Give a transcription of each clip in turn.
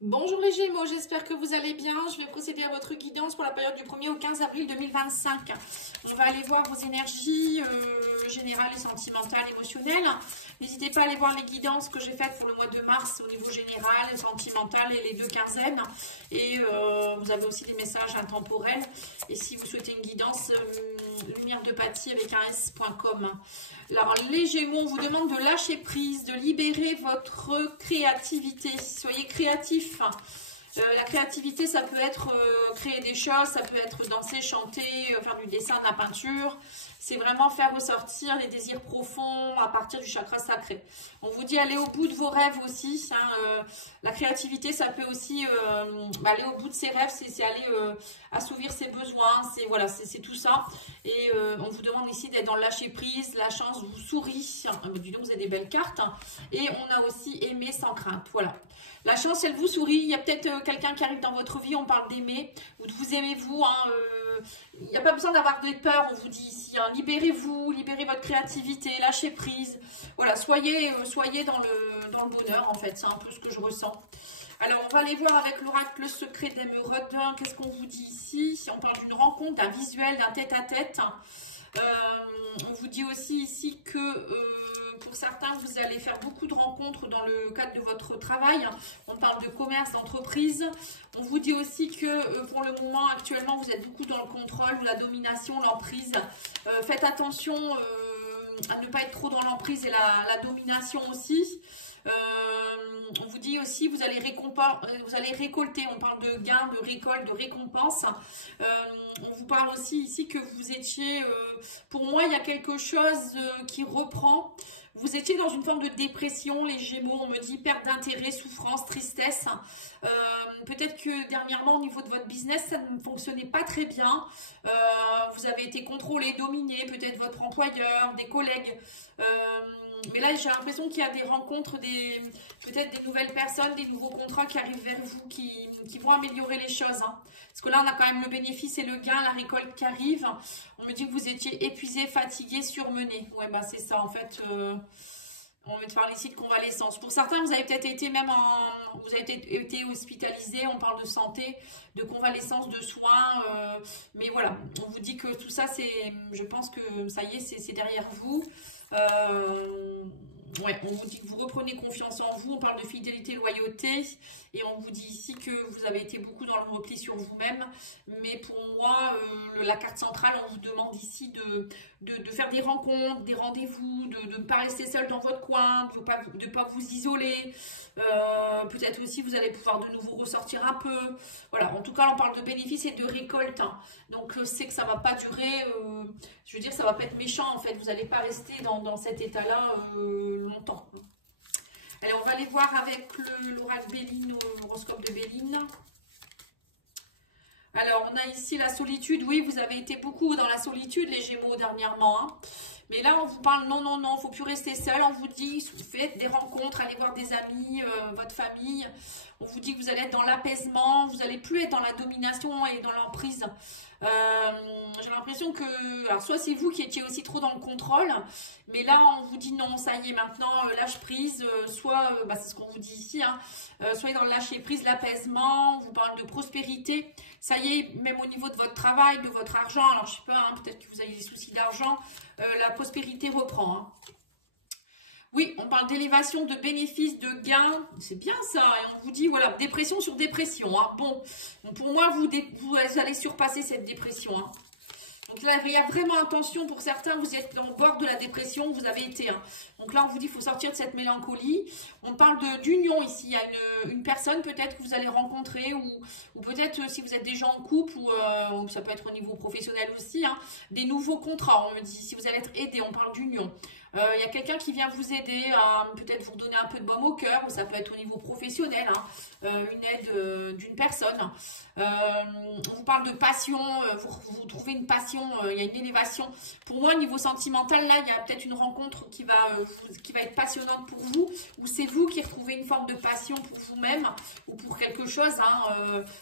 Bonjour les Gémeaux, j'espère que vous allez bien. Je vais procéder à votre guidance pour la période du 1er au 15 avril 2025. On va aller voir vos énergies générales et sentimentales, émotionnelles. N'hésitez pas à aller voir les guidances que j'ai faites pour le mois de mars au niveau général, sentimental et les deux quinzaines. Et vous avez aussi des messages intemporels. Et si vous souhaitez une guidance, lumière de Paty avec un s.com. Alors, les Gémeaux, on vous demande de lâcher prise, de libérer votre créativité. Soyez créatifs. La créativité, ça peut être créer des choses, ça peut être danser, chanter, faire du dessin, de la peinture. C'est vraiment faire ressortir les désirs profonds à partir du chakra sacré. On vous dit aller au bout de vos rêves aussi. La créativité, ça peut aussi aller au bout de ses rêves, c'est aller assouvir ses besoins. C'est tout ça. Et on vous demande ici d'être dans le lâcher prise. La chance vous sourit. Dis donc, vous avez des belles cartes. Et on a aussi aimer sans crainte. Voilà. La chance, elle vous sourit. Il y a peut-être quelqu'un qui arrive dans votre vie. On parle d'aimer ou de vous aimez vous. Il n'y a pas besoin d'avoir de peur, on vous dit ici. Libérez-vous, libérez votre créativité, lâchez prise. Voilà, soyez dans le bonheur, en fait. C'est un peu ce que je ressens. Alors, on va aller voir avec l'oracle secret d'Émeraude. Qu'est-ce qu'on vous dit ici? On parle d'une rencontre, d'un visuel, d'un tête-à-tête. On vous dit aussi ici que pour certains, vous allez faire beaucoup de rencontres dans le cadre de votre travail. On parle de commerce, d'entreprise. On vous dit aussi que pour le moment, actuellement, vous êtes beaucoup dans le contrôle, la domination, l'emprise. Faites attention à ne pas être trop dans l'emprise et la domination aussi. On vous dit aussi vous allez récolter, on parle de gains, de récolte, de récompense. On vous parle aussi ici que vous étiez, pour moi il y a quelque chose qui reprend. Vous étiez dans une forme de dépression, les Gémeaux, on me dit perte d'intérêt, souffrance, tristesse. Peut-être que dernièrement au niveau de votre business, ça ne fonctionnait pas très bien. Vous avez été contrôlé, dominé, peut-être votre employeur, des collègues. Mais là, j'ai l'impression qu'il y a des rencontres, peut-être des nouvelles personnes, des nouveaux contrats qui arrivent vers vous, qui vont améliorer les choses. Parce que là, on a quand même le bénéfice et le gain, la récolte qui arrive. On me dit que vous étiez épuisé, fatigué, surmené. Ouais, bah c'est ça, en fait. On va te parler ici de convalescence. Pour certains, vous avez peut-être été vous avez été hospitalisé. On parle de santé, de convalescence, de soins. Mais voilà, on vous dit que tout ça, je pense que ça y est, c'est derrière vous. Ouais, on vous dit que vous reprenez confiance en vous, on parle de fidélité, loyauté, et on vous dit ici que vous avez été beaucoup dans le repli sur vous-même, mais pour moi, la carte centrale, on vous demande ici de faire des rencontres, des rendez-vous, de ne pas rester seul dans votre coin, de ne pas vous isoler, peut-être aussi vous allez pouvoir de nouveau ressortir un peu, voilà, en tout cas, on parle de bénéfices et de récolte, donc c'est que ça ne va pas durer, je veux dire, ça ne va pas être méchant, en fait, vous n'allez pas rester dans cet état-là longtemps. Allez, on va aller voir avec l'oracle Béline, l'horoscope de Béline. Alors, on a ici la solitude. Oui, vous avez été beaucoup dans la solitude, les Gémeaux, dernièrement. Mais là, on vous parle, non, non, non, il ne faut plus rester seul. On vous dit, faites des rencontres, allez voir des amis, votre famille. On vous dit que vous allez être dans l'apaisement, vous n'allez plus être dans la domination et dans l'emprise. J'ai l'impression que, alors soit c'est vous qui étiez aussi trop dans le contrôle, mais là on vous dit non, ça y est, maintenant lâche prise, c'est ce qu'on vous dit ici, soyez dans le lâcher prise, l'apaisement, on vous parle de prospérité, ça y est, même au niveau de votre travail, de votre argent, alors je sais pas, peut-être que vous avez des soucis d'argent, la prospérité reprend. Oui, on parle d'élévation, de bénéfices, de gains. C'est bien ça. Et on vous dit, voilà, dépression sur dépression. Bon, donc pour moi, vous allez surpasser cette dépression. Donc là, il y a vraiment attention pour certains, vous êtes dans le bord de la dépression, vous avez été. Donc là, on vous dit, il faut sortir de cette mélancolie. On parle d'union ici. Il y a une personne peut-être que vous allez rencontrer ou peut-être si vous êtes déjà en couple ou ça peut être au niveau professionnel aussi, des nouveaux contrats. On me dit, si vous allez être aidé, on parle d'union. Il y a quelqu'un qui vient vous aider à peut-être vous donner un peu de baume au cœur, ou ça peut être au niveau professionnel, une aide d'une personne. On vous parle de passion, vous trouvez une passion, il y a une élévation. Pour moi, au niveau sentimental, là, il y a peut-être une rencontre qui va être passionnante pour vous, ou c'est vous qui retrouvez une forme de passion pour vous-même, ou pour quelque chose.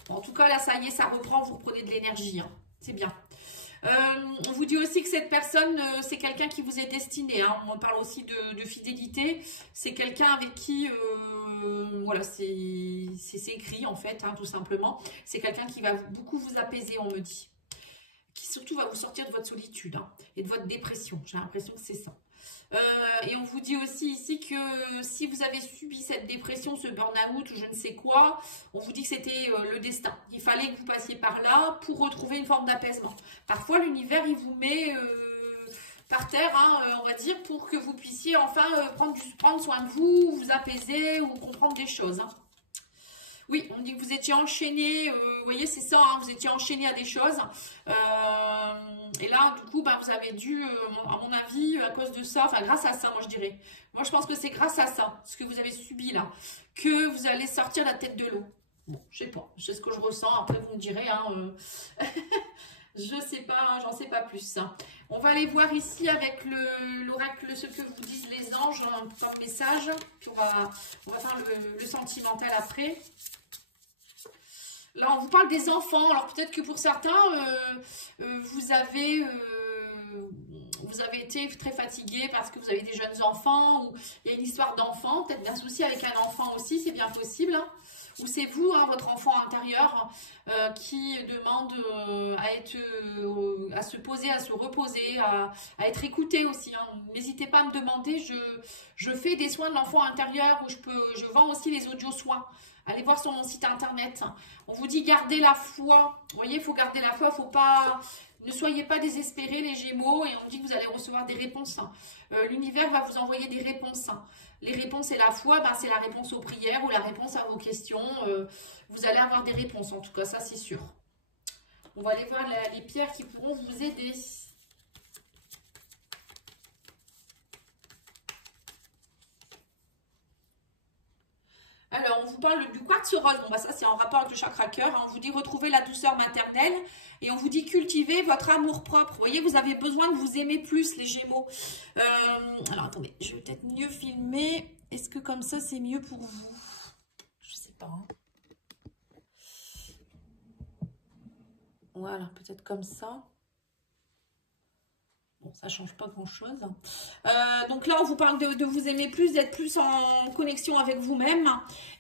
En tout cas, là, ça y est, ça reprend, vous reprenez de l'énergie. C'est bien. On vous dit aussi que cette personne, c'est quelqu'un qui vous est destiné. Hein. On parle aussi de fidélité. C'est quelqu'un avec qui, voilà, c'est écrit en fait, hein, tout simplement. C'est quelqu'un qui va beaucoup vous apaiser, on me dit. Qui surtout va vous sortir de votre solitude hein, et de votre dépression. J'ai l'impression que c'est ça. Et on vous dit aussi ici que si vous avez subi cette dépression, ce burn-out ou je ne sais quoi, on vous dit que c'était le destin. Il fallait que vous passiez par là pour retrouver une forme d'apaisement. Parfois, l'univers, il vous met par terre, hein, on va dire, pour que vous puissiez enfin prendre soin de vous, vous apaiser ou comprendre des choses. Hein. Oui, on dit que vous étiez enchaîné, vous voyez, c'est ça, hein, vous étiez enchaîné à des choses. Et là, du coup, bah, vous avez dû, à mon avis, à cause de ça, enfin grâce à ça, moi je dirais. Moi, je pense que c'est grâce à ça, ce que vous avez subi là, que vous allez sortir la tête de l'eau. Bon, je sais pas, c'est ce que je ressens, après vous me direz, hein, je sais pas, hein, j'en sais pas plus. Hein. On va aller voir ici avec l'oracle, ce que vous disent les anges par message, puis on va faire le sentimental après. Là, on vous parle des enfants. Alors, peut-être que pour certains, vous avez été très fatigué parce que vous avez des jeunes enfants ou il y a une histoire d'enfant, peut-être d'un souci avec un enfant aussi, c'est bien possible. Hein. Ou c'est vous, hein, votre enfant intérieur, qui demande à se poser, à se reposer, à être écouté aussi. Hein. N'hésitez pas à me demander, je fais des soins de l'enfant intérieur où je vends aussi les audio soins. Allez voir sur mon site internet. On vous dit gardez la foi. Vous voyez, il faut garder la foi. Faut pas, ne soyez pas désespérés les Gémeaux. Et on dit que vous allez recevoir des réponses. L'univers va vous envoyer des réponses. Les réponses et la foi, ben, c'est la réponse aux prières ou la réponse à vos questions. Vous allez avoir des réponses. En tout cas, ça c'est sûr. On va aller voir les pierres qui pourront vous aider. Alors, on vous parle du quartz rose. Bon, bah ça, c'est en rapport avec le chakra cœur. Hein. On vous dit retrouver la douceur maternelle. Et on vous dit cultiver votre amour propre. Vous voyez, vous avez besoin de vous aimer plus, les Gémeaux. Alors, attendez, je vais peut-être mieux filmer. Est-ce que comme ça, c'est mieux pour vous? Je sais pas. Hein. Voilà, peut-être comme ça. Bon, ça ne change pas grand-chose. Donc là, on vous parle de vous aimer plus, d'être plus en connexion avec vous-même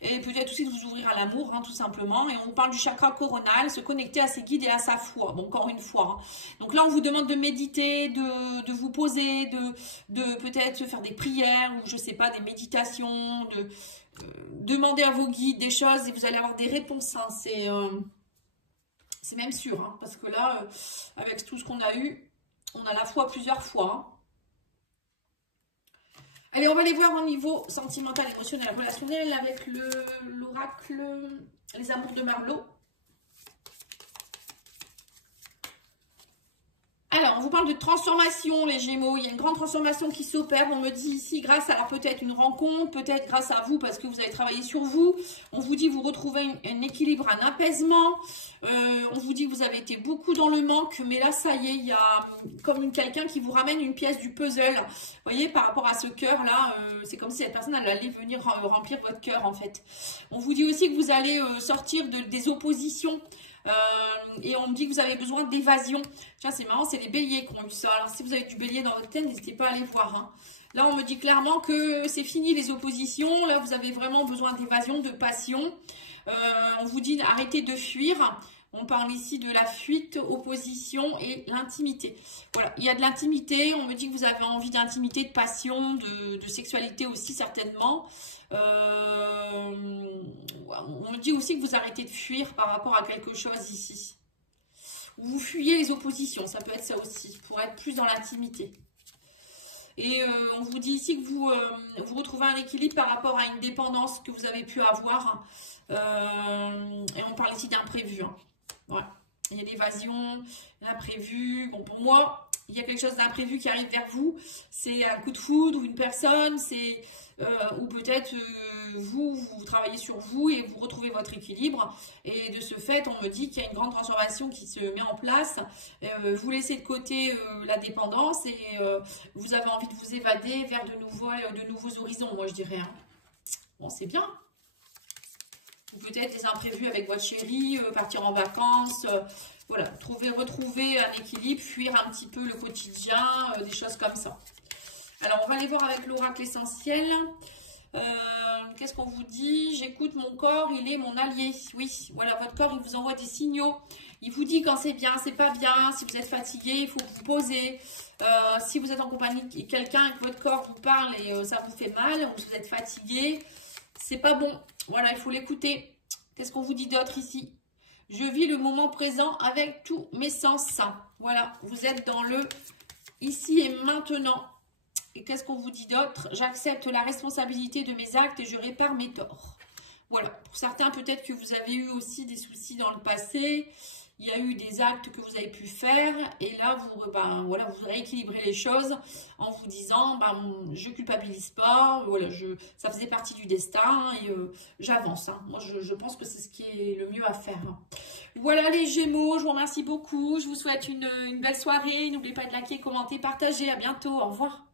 et peut-être aussi de vous ouvrir à l'amour, hein, tout simplement. Et on vous parle du chakra coronal, se connecter à ses guides et à sa foi. Bon, encore une fois. Hein. Donc là, on vous demande de méditer, de vous poser, de peut-être faire des prières ou je ne sais pas, des méditations, de demander à vos guides des choses et vous allez avoir des réponses. Hein. C'est même sûr, hein, parce que là, avec tout ce qu'on a eu, on a la foi plusieurs fois. Hein. Allez, on va aller voir au niveau sentimental, émotionnel, relationnel avec l'oracle, les amours de Marlot. Alors, on vous parle de transformation, les Gémeaux. Il y a une grande transformation qui s'opère. On me dit ici, grâce à peut-être une rencontre, peut-être grâce à vous, parce que vous avez travaillé sur vous. On vous dit, vous retrouvez un équilibre, un apaisement. On vous dit que vous avez été beaucoup dans le manque. Mais là, ça y est, il y a comme quelqu'un qui vous ramène une pièce du puzzle. Vous voyez, par rapport à ce cœur-là, c'est comme si cette personne, elle allait venir remplir votre cœur, en fait. On vous dit aussi que vous allez sortir des oppositions. Et on me dit que vous avez besoin d'évasion. Tiens, c'est marrant, c'est les béliers qui ont eu ça. Alors, si vous avez du bélier dans votre thème, n'hésitez pas à aller voir. Hein. Là, on me dit clairement que c'est fini les oppositions. Là, vous avez vraiment besoin d'évasion, de passion. On vous dit arrêtez de fuir. On parle ici de la fuite, opposition et l'intimité. Voilà, il y a de l'intimité. On me dit que vous avez envie d'intimité, de passion, de sexualité aussi certainement. On me dit aussi que vous arrêtez de fuir par rapport à quelque chose ici. Vous fuyez les oppositions, ça peut être ça aussi, pour être plus dans l'intimité. Et on vous dit ici que vous retrouvez un équilibre par rapport à une dépendance que vous avez pu avoir. Et on parle ici d'imprévu. Hein. Voilà. Il y a l'évasion, l'imprévu. Bon, pour moi, il y a quelque chose d'imprévu qui arrive vers vous. C'est un coup de foudre ou une personne, c'est... ou peut-être vous travaillez sur vous et vous retrouvez votre équilibre et de ce fait on me dit qu'il y a une grande transformation qui se met en place, vous laissez de côté la dépendance et vous avez envie de vous évader vers de nouveaux horizons, moi je dirais. Hein. Bon, c'est bien. Ou peut-être des imprévus avec votre chérie, partir en vacances, Voilà, retrouver un équilibre, fuir un petit peu le quotidien, des choses comme ça. Alors, on va aller voir avec l'oracle essentiel. Qu'est-ce qu'on vous dit? J'écoute mon corps, il est mon allié. Oui, voilà, votre corps, il vous envoie des signaux. Il vous dit quand c'est bien, c'est pas bien. Si vous êtes fatigué, il faut vous poser. Si vous êtes en compagnie de quelqu'un et que votre corps vous parle et ça vous fait mal, ou vous êtes fatigué, c'est pas bon. Voilà, il faut l'écouter. Qu'est-ce qu'on vous dit d'autre ici? Je vis le moment présent avec tous mes sens. Voilà, vous êtes dans le ici et maintenant. Et qu'est-ce qu'on vous dit d'autre? J'accepte la responsabilité de mes actes et je répare mes torts. Voilà, pour certains, peut-être que vous avez eu aussi des soucis dans le passé. Il y a eu des actes que vous avez pu faire. Et là, voilà, vous rééquilibrez les choses en vous disant, je culpabilise pas. Voilà, ça faisait partie du destin et j'avance. Moi, je pense que c'est ce qui est le mieux à faire. Voilà les Gémeaux, je vous remercie beaucoup. Je vous souhaite une belle soirée. N'oubliez pas de liker, commenter, partager. À bientôt. Au revoir.